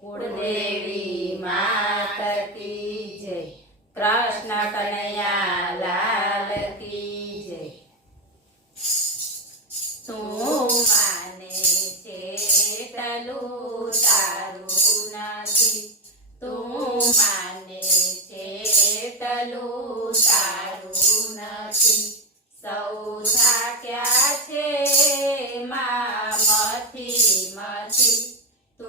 कुलदेवी मात की जय। कृष्ण कन्हैया लाल की जय। तू माने चेटलू तारू नथी, तू माने चेटलू तारू नथी। सौ थाक्या छे मां मथी मथी, तू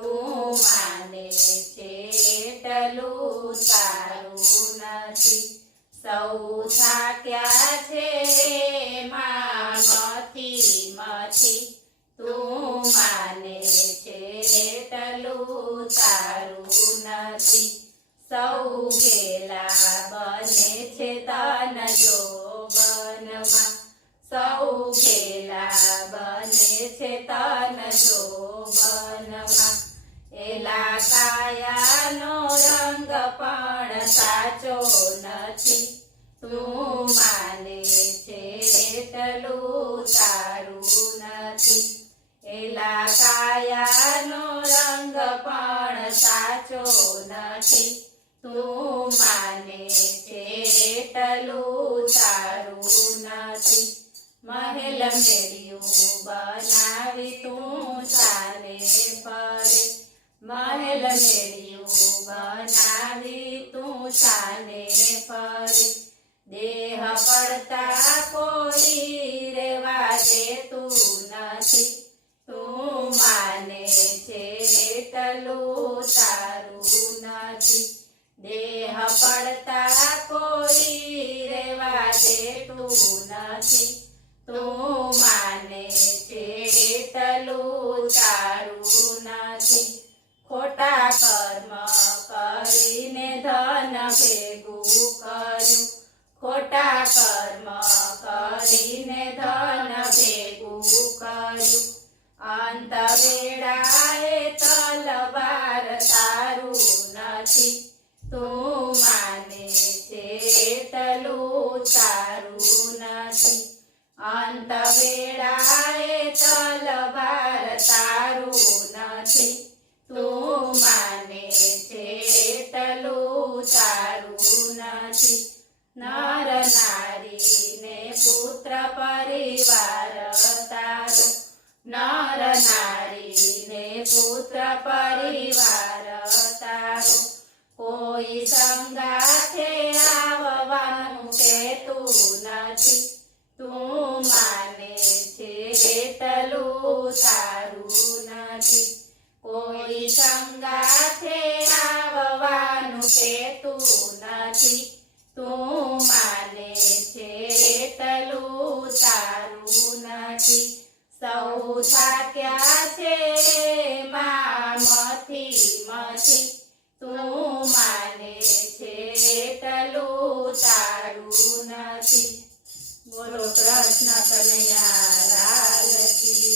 माने चेटलू तारू नथी। सौ थाक्या छे मां मथी मथी, तू माने चेटलू तारू नथी। सौ गेला बने छे तन जोबनमा, सौ गेला बने छे तन जोबनमा। एला कायानो रंग पण साचो नथी, तू माने चेटलू तारू नथी। एला कायानो रंग पण साचो नथी, तू माने चेटलू तारू नथी। महल मेळिયું बनावी तू चाले फरे, महल मेळिયું बनावी तू चाले फरे। देह पड़ता कोई रेवा देतू नथी, तू माने चेटलू तारू नथी। देह पड़ता कोई रेवा देतू नथी, तू माने चेटलू तारू नथी। खोटा कर्म करीने धन भेगू कर्યું, खोटा कर्म करीने धन भेगू कर्યું। अंत वेळाए तलवार तारू नथी, तू माने चेटलू तारू नथी। अंत वेळाए तलवार तारू नथी, तू माने चेटलू तारू नथी। नर नारी ने पुत्र परिवार तारो, नर नारी ने पुत्र परिवार तारो। कोई संगाथे आववानुं कहेतुं नथी, तू माने चेटलू तारू नथी। कोई संगाथे आववानुं कहेतुं नथी, तू माने चेटलू तारू नथी। सौ थाक्या छे मां मथी मथी, तू माने चेटलू तारू नथी। बोलो कृष्ण कन्हैया लाल की।